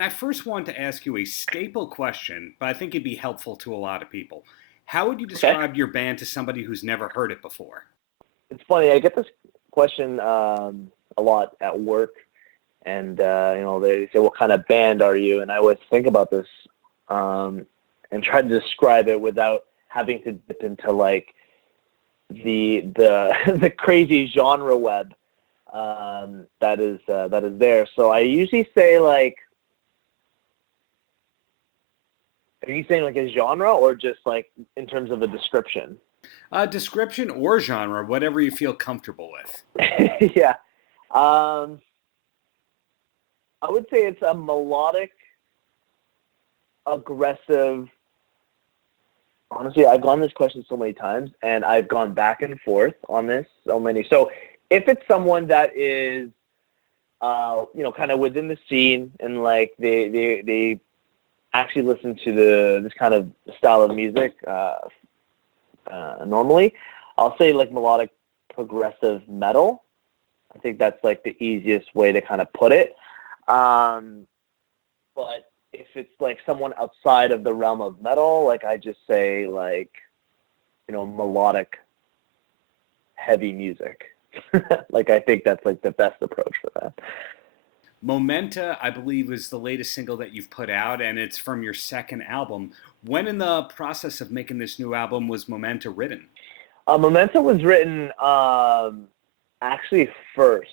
I first want to ask you a staple question, but I think it'd be helpful to a lot of people. How would you Okay. describe your band to somebody who's never heard it before? It's funny. I get this question a lot at work, and they say, "What kind of band are you?" And I always think about this and try to describe it without having to dip into like the the crazy genre web that is there. So I usually say like, are you saying like a genre or just like in terms of a description? Description or genre, whatever you feel comfortable with. Yeah. Um, I would say it's a melodic, aggressive. Honestly, I've gone this question so many times, and I've gone back and forth on this so many. So, if it's someone that is, kind of within the scene, and like they actually listen to this kind of style of music normally, I'll say like melodic progressive metal. I think that's like the easiest way to kind of put it. Um, but if it's like someone outside of the realm of metal, like I just say like, melodic heavy music. Like I think that's like the best approach for that. Momenta, I believe, is the latest single that you've put out, and it's from your second album. When in the process of making this new album was Momenta written? Memento was written actually first.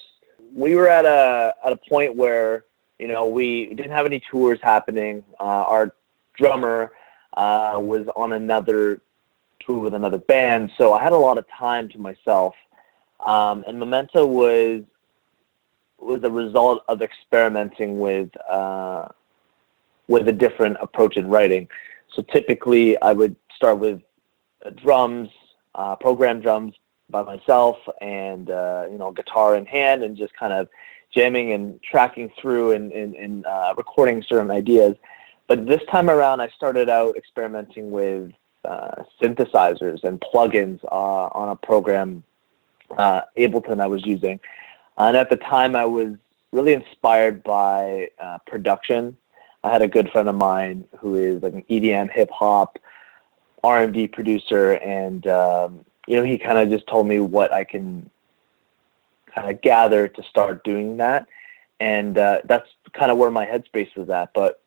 We were at a point where we didn't have any tours happening. Our drummer was on another tour with another band, so I had a lot of time to myself. And Memento was a result of experimenting with a different approach in writing. So typically, I would start with drums, program drums by myself, and guitar in hand, and just kind of jamming and tracking through and recording certain ideas. But this time around, I started out experimenting with synthesizers and plugins on a program, Ableton, I was using. And at the time, I was really inspired by production. I had a good friend of mine who is like an EDM, hip hop, R&B producer, and he kind of just told me what I can kind of gather to start doing that, and that's kind of where my headspace was at. But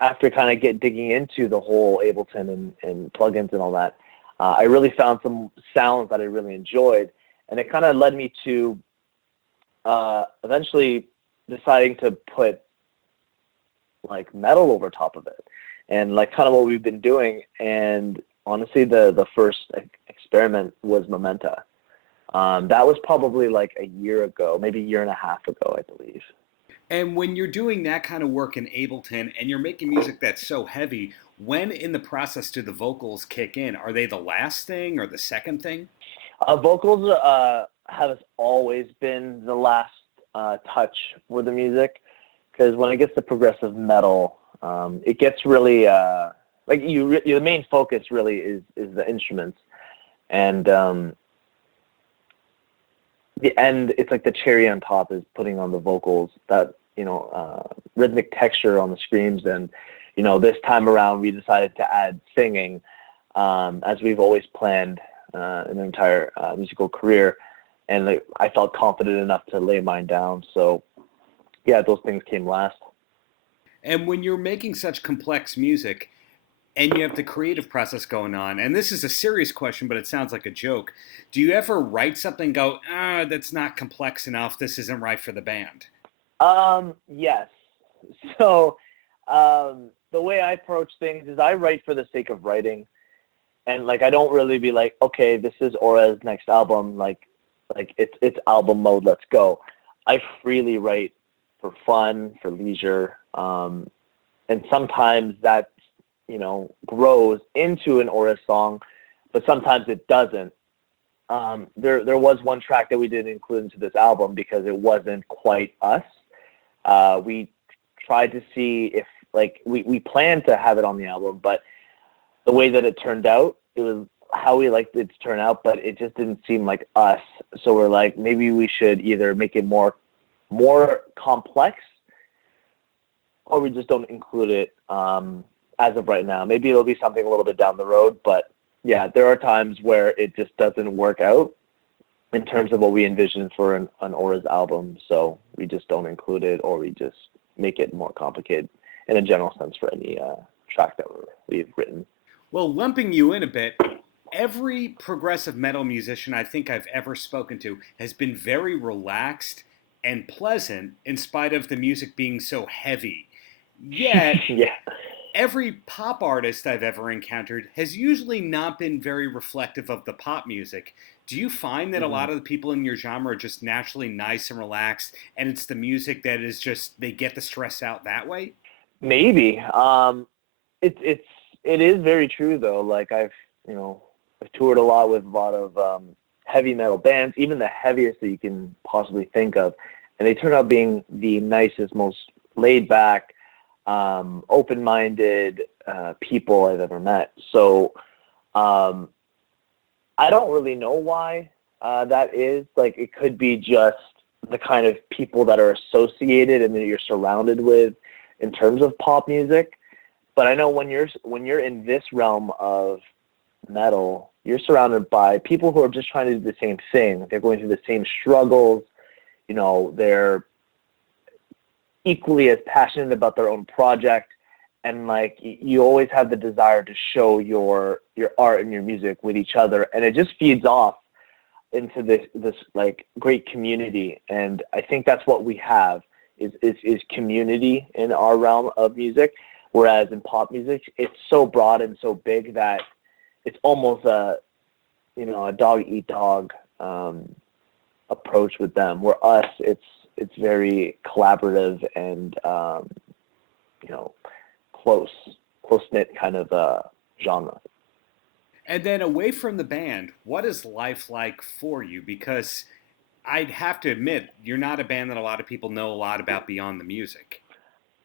after kind of digging into the whole Ableton and plugins and all that, I really found some sounds that I really enjoyed, and it kind of led me to eventually deciding to put like metal over top of it, and like kind of what we've been doing. And honestly, the first experiment was Mementa. That was probably like a year ago, maybe a year and a half ago, I believe. And when you're doing that kind of work in Ableton and you're making music that's so heavy, when in the process do the vocals kick in? Are they the last thing or the second thing? Vocals have always been the last touch with the music, because when it gets to progressive metal, it gets really like your main focus really is the instruments, and the end, it's like the cherry on top is putting on the vocals, that rhythmic texture on the screams. And this time around we decided to add singing, as we've always planned in an entire musical career, and like, I felt confident enough to lay mine down. So yeah, those things came last. And when you're making such complex music and you have the creative process going on, and this is a serious question, but it sounds like a joke, do you ever write something and go, that's not complex enough, this isn't right for the band? Yes. So the way I approach things is I write for the sake of writing, and like I don't really be like, okay, this is Aura's next album, like it's album mode, let's go. I freely write for fun, for leisure, and sometimes that grows into an Aura song, but sometimes it doesn't. There was one track that we didn't include into this album because it wasn't quite us. We tried to see if like we planned to have it on the album, but the way that it turned out, it was how we liked it to turn out, but it just didn't seem like us. So we're like, maybe we should either make it more complex, or we just don't include it as of right now. Maybe it'll be something a little bit down the road, but yeah, there are times where it just doesn't work out in terms of what we envision for an AURAS album. So we just don't include it, or we just make it more complicated in a general sense for any track that we've written. Well, lumping you in a bit, every progressive metal musician I think I've ever spoken to has been very relaxed and pleasant in spite of the music being so heavy. Yet, Yeah. every pop artist I've ever encountered has usually not been very reflective of the pop music. Do you find that a lot of the people in your genre are just naturally nice and relaxed, and it's the music that is just, they get the stress out that way? Maybe. It is very true though. Like I've toured a lot with a lot of heavy metal bands, even the heaviest that you can possibly think of, and they turn out being the nicest, most laid back, open-minded people I've ever met. So I don't really know why that is. Like, it could be just the kind of people that are associated and that you're surrounded with in terms of pop music. But I know when you're in this realm of metal, you're surrounded by people who are just trying to do the same thing. They're going through the same struggles. They're equally as passionate about their own project, and like you always have the desire to show your art and your music with each other, and it just feeds off into this like great community. And I think that's what we have is community in our realm of music, whereas in pop music it's so broad and so big that it's almost a dog eat dog approach with them. Where us, it's very collaborative and close-knit kind of genre. And then away from the band, what is life like for you? Because I'd have to admit, you're not a band that a lot of people know a lot about beyond the music.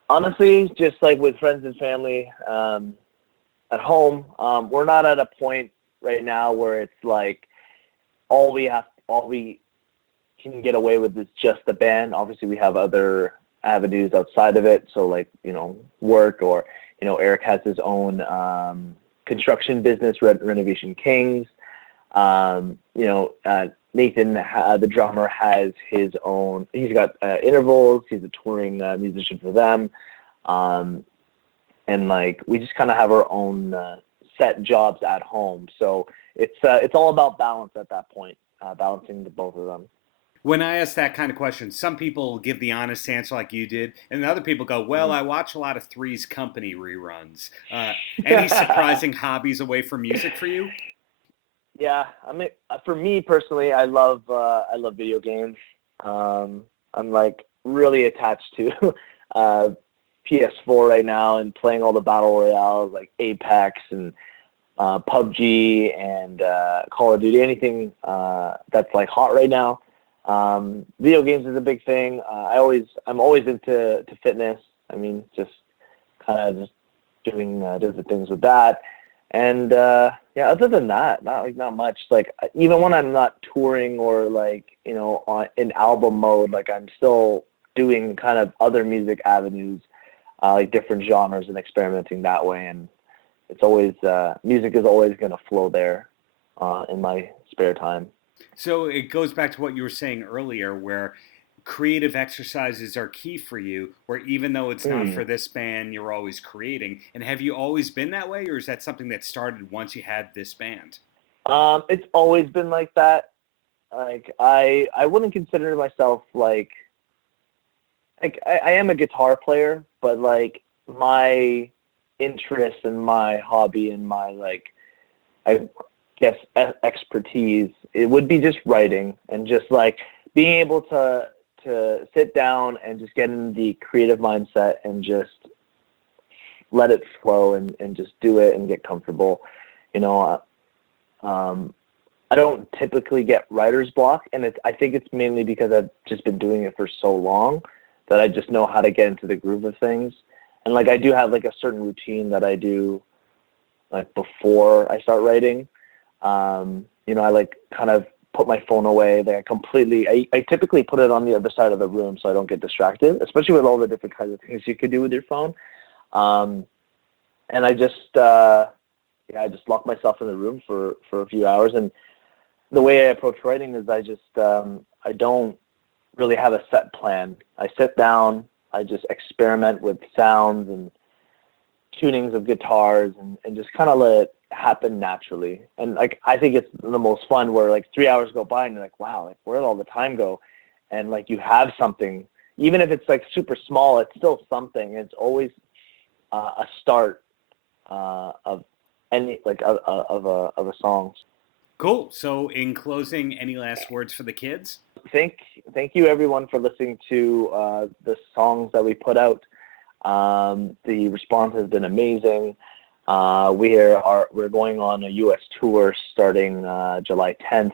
Honestly, just like with friends and family at home, we're not at a point right now where it's like all we can get away with is just the band. Obviously, we have other avenues outside of it. So like, work, or, Eric has his own construction business, Renovation Kings. Nathan, the drummer, has his own, he's got intervals. He's a touring musician for them. And like, we just kind of have our own set jobs at home. So it's all about balance at that point, balancing the both of them. When I ask that kind of question, some people give the honest answer like you did, and other people go, well, I watch a lot of Three's Company reruns. Any surprising hobbies away from music for you? Yeah, I mean, for me personally, I love video games. I'm like really attached to PS4 right now and playing all the battle royales like Apex and PUBG and Call of Duty, anything that's like hot right now. Video games is a big thing. I'm always into fitness. I mean, just kind of just doing different things with that. And other than that, not much. Like, even when I'm not touring or like in album mode, like I'm still doing kind of other music avenues, like different genres, and experimenting that way. And it's always music is always going to flow there in my spare time. So it goes back to what you were saying earlier, where creative exercises are key for you, where even though it's not for this band, you're always creating. And have you always been that way, or is that something that started once you had this band? It's always been like that. Like I wouldn't consider myself like I am a guitar player, but like my interest and my hobby and my I guess expertise, it would be just writing and just like being able to sit down and just get in the creative mindset and just let it flow and just do it and get comfortable. I don't typically get writer's block, and I think it's mainly because I've just been doing it for so long that I just know how to get into the groove of things. And like I do have like a certain routine that I do like before I start writing. I like kind of put my phone away. I typically put it on the other side of the room so I don't get distracted, especially with all the different kinds of things you could do with your phone. And I just lock myself in the room for a few hours. And the way I approach writing is I don't really have a set plan. I sit down, I just experiment with sounds and tunings of guitars and just kind of let it happen naturally. And like, I think it's the most fun where like 3 hours go by and you're like, wow, like where did all the time go? And like you have something, even if it's like super small, it's still something. It's always a start of any like of a song. Cool. So in closing, any last words for the kids? Thank you everyone for listening to the songs that we put out. The response has been amazing. We're going on a U.S. tour starting July 10th.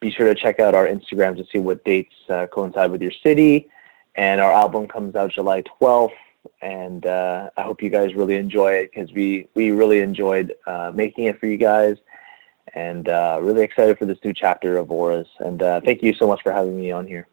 Be sure to check out our Instagram to see what dates coincide with your city. And our album comes out July 12th. And I hope you guys really enjoy it, because we really enjoyed making it for you guys. And really excited for this new chapter of AURAS. And thank you so much for having me on here.